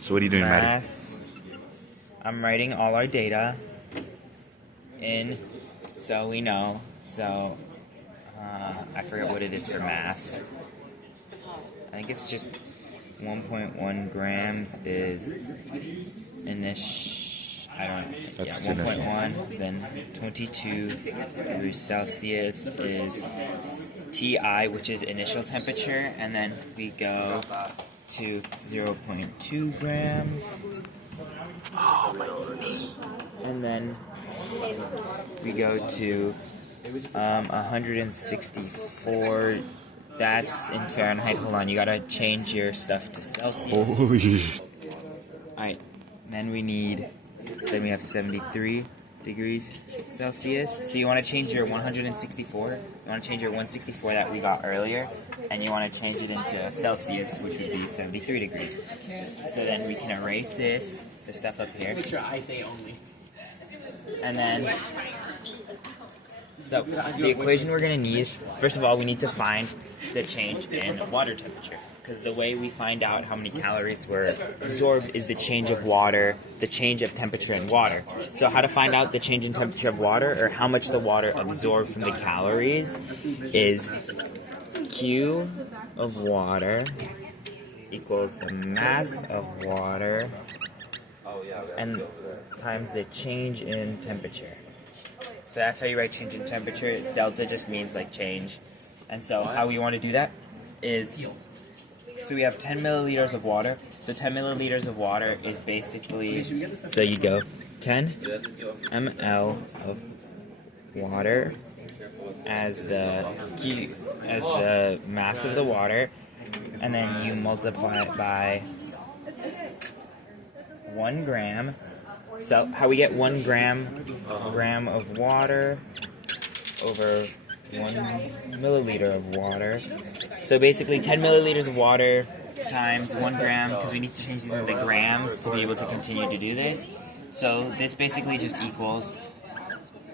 So what are you doing, Maddie? Mass. I'm writing all our data in so we know. So I forget what it is for mass. I think it's just 1.1 grams is I don't know. That's 1.1. Then 22 degrees Celsius is TI, which is initial temperature, and then we go to 0.2 grams. Oh my goodness. And then we go to 164. That's in Fahrenheit. Hold on, you gotta change your stuff to Celsius. Holy. Alright, then we have 73 degrees Celsius. So you want to change your 164. You want to change your 164 that we got earlier, and you want to change it into Celsius, which would be 73 degrees. So then we can erase the stuff up here. Make sure I say only. And then, so the equation we're going to need, first of all, we need to find the change in water temperature. Because the way we find out how many calories were absorbed is the change of water, the change of temperature in water. So how to find out the change in temperature of water, or how much the water absorbed from the calories, is Q of water equals the mass of water and times the change in temperature. So that's how you write change in temperature. Delta just means like change. And so how we want to do that is, so we have 10 milliliters of water. So 10 milliliters of water is basically, so you go 10 ml of water as the mass of the water, and then you multiply it by 1 gram. So how we get 1 gram of water over 1 milliliter of water. So basically 10 milliliters of water times 1 gram, because we need to change these into grams to be able to continue to do this. So this basically just equals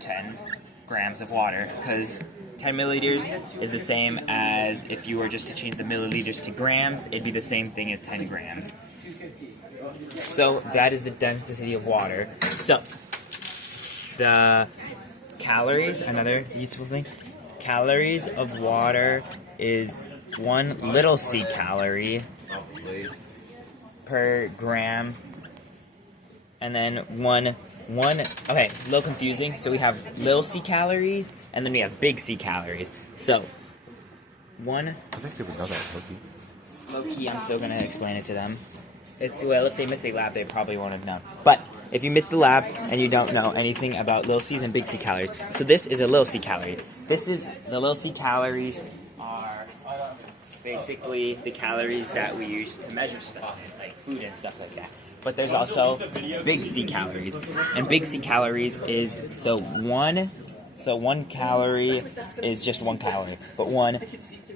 10 grams of water, because 10 milliliters is the same as if you were just to change the milliliters to grams, it'd be the same thing as 10 grams. So that is the density of water. So the calories, another useful thing, calories of water is 1 little c calorie per gram, and then one. Okay, a little confusing. So we have little c calories, and then we have big C calories. So one. I think they would know that, Low key, I'm still gonna explain it to them. Well, if they missed a lab, they probably won't have known. But if you missed the lab and you don't know anything about little c's and big C calories, so this is a little c calorie. The little c calories are basically the calories that we use to measure stuff, like food and stuff like that. But there's also big C calories, and big C calories is one calorie is just 1 calorie, but 1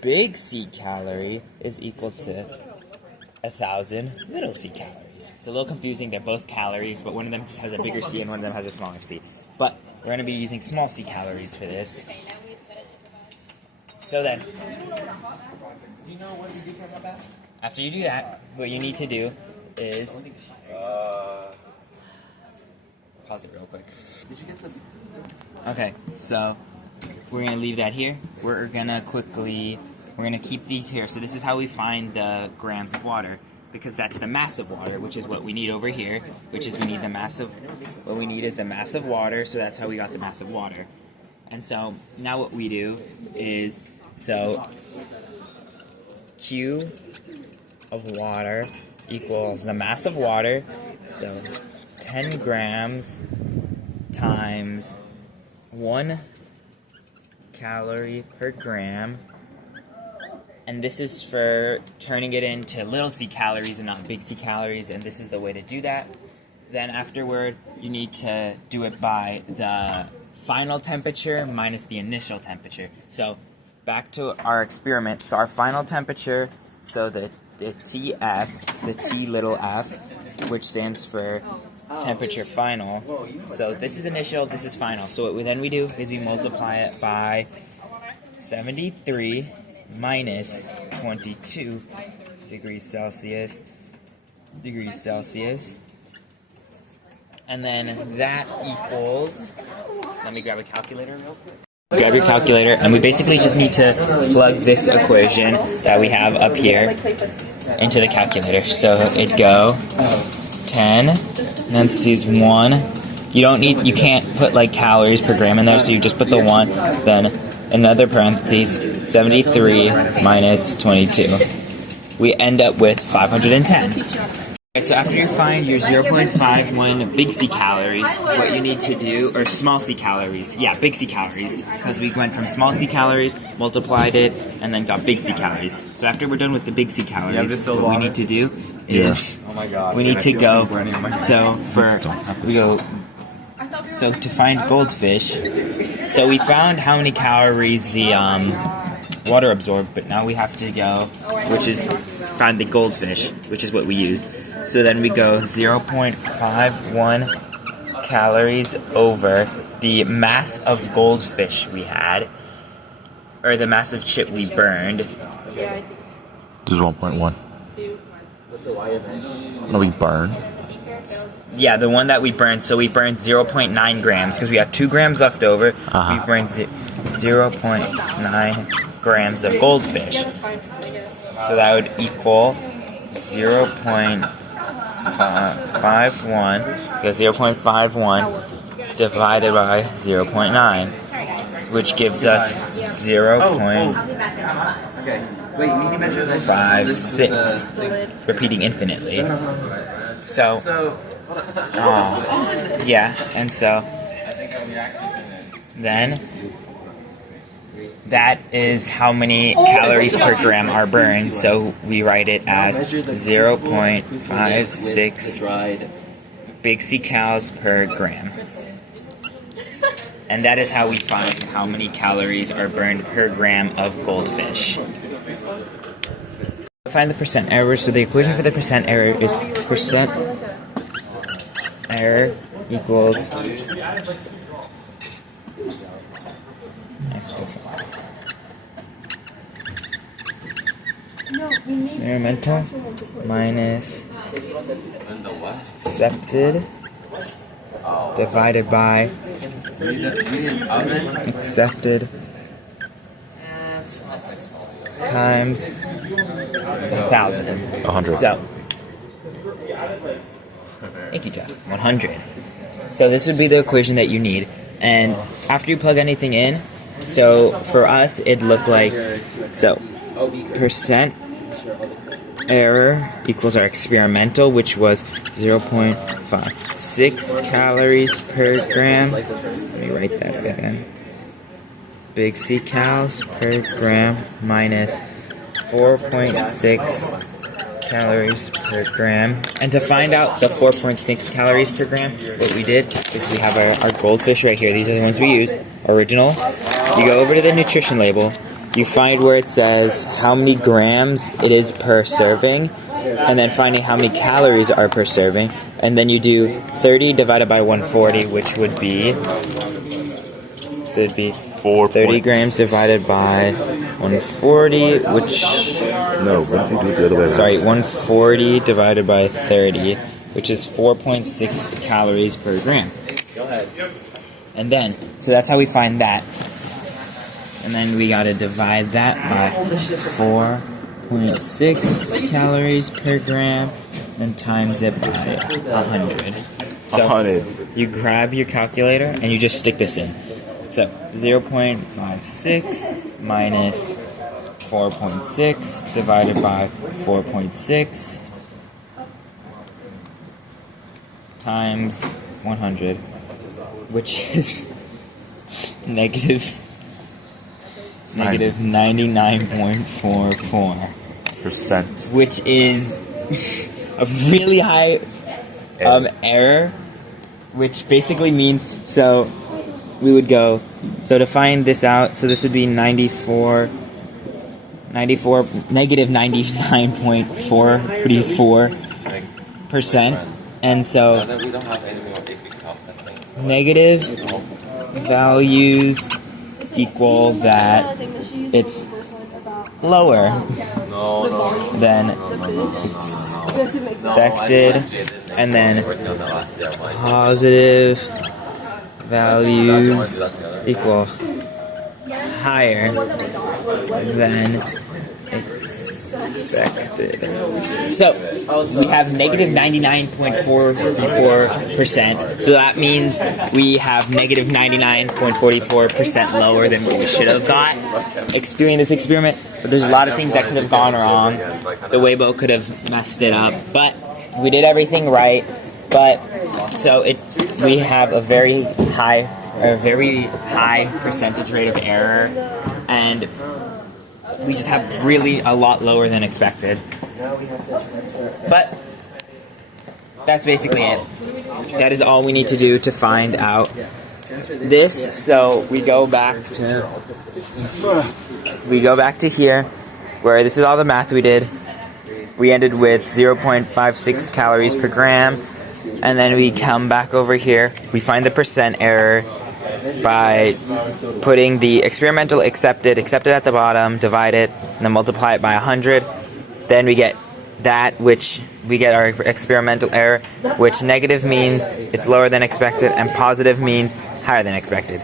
big C calorie is equal to 1,000 little c calories. It's a little confusing. They're both calories, but one of them just has a bigger c and one of them has a smaller c. But we're going to be using small c calories for this. So then, after you do that, what you need to do is pause it real quick. Okay, so we're going to leave that here. We're going to keep these here. So this is how we find the grams of water, because that's the mass of water, which is what we need over here, which is what we need is the mass of water, so that's how we got the mass of water. And so now what we do is, so Q of water equals the mass of water, so 10 grams times 1 calorie per gram. And this is for turning it into little c calories and not big C calories, and this is the way to do that. Then afterward, you need to do it by the final temperature minus the initial temperature. So back to our experiment. So our final temperature, so the TF, the T little f, which stands for temperature final. So this is initial, this is final. So what we do is we multiply it by 73 minus 22 degrees Celsius. And then that equals, let me grab a calculator real quick. Grab your calculator, and we basically just need to plug this equation that we have up here into the calculator. So it'd go 10, parentheses 1. You can't put like calories per gram in there, so you just put the 1, then another parentheses, 73 minus 22. We end up with 510. Okay, so after you find your 0.51 big C calories, what you need to do, or small C calories, yeah, big C calories, because we went from small C calories, multiplied it, and then got big C calories. So after we're done with the big C calories, what we need to do is, we need to go, so to find goldfish, so we found how many calories the water absorbed, but now we have to go, find the goldfish, which is what we used. So then we go 0.51 calories over the mass of goldfish we had, or the mass of chip we burned. This is 1.1. No, we burned. Yeah, the one that we burned. So we burned 0.9 grams because we have 2 grams left over. We burned 0.9 grams of goldfish. So that would equal 0.51, because 0.51 divided by 0.9, which gives us 0.56, repeating infinitely. So, yeah, and so then that is how many calories per gram are burned, so we write it as 0.56 big C cals per gram. And that is how we find how many calories are burned per gram of goldfish. Find the percent error, so the equation for the percent error is percent error equals experimental minus accepted divided by accepted times 1,000. 100. So, thank you, Jeff. 100. So this would be the equation that you need. And after you plug anything in, so for us, it'd look like, so percent error equals our experimental, which was 0.56 calories per gram. Let me write that down. Big C cals per gram minus 4.6 calories per gram. And to find out the 4.6 calories per gram, what we did is we have our goldfish right here. These are the ones we used, original. You go over to the nutrition label, you find where it says how many grams it is per serving, and then finding how many calories are per serving, and then you do 30 divided by 140, which would be, so it'd be 30 grams divided by 140, which, No, we can do it the other way around. sorry, 140 divided by 30, which is 4.6 calories per gram. Go ahead. And then, so that's how we find that. And then we gotta divide that by 4.6 calories per gram, and times it by 100. So 100. you grab your calculator and you just stick this in. So 0.56 minus 4.6 divided by 4.6 times 100, which is negative 99.44%, which is a really high error, which basically means, so we would go, so to find this out, so this would be negative 99.434%, and so negative values equal that it's lower than expected, and then positive values equal higher than expected. So we have negative 99.44%. So that means we have negative 99.44% lower than what we should have got doing this experiment. But there's a lot of things that could have gone wrong. The Weibo could have messed it up, but we did everything right. But so we have a very high percentage rate of error, and we just have really a lot lower than expected. But that's basically it. That is all we need to do to find out this. So we go back to here, where this is all the math we did. We ended with 0.56 calories per gram, and then we come back over here. We find the percent error by putting the experimental accepted at the bottom, divide it, and then multiply it by 100. Then we get that, which we get our experimental error, which negative means it's lower than expected, and positive means higher than expected.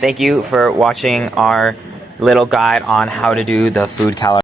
Thank you for watching our little guide on how to do the food calorie.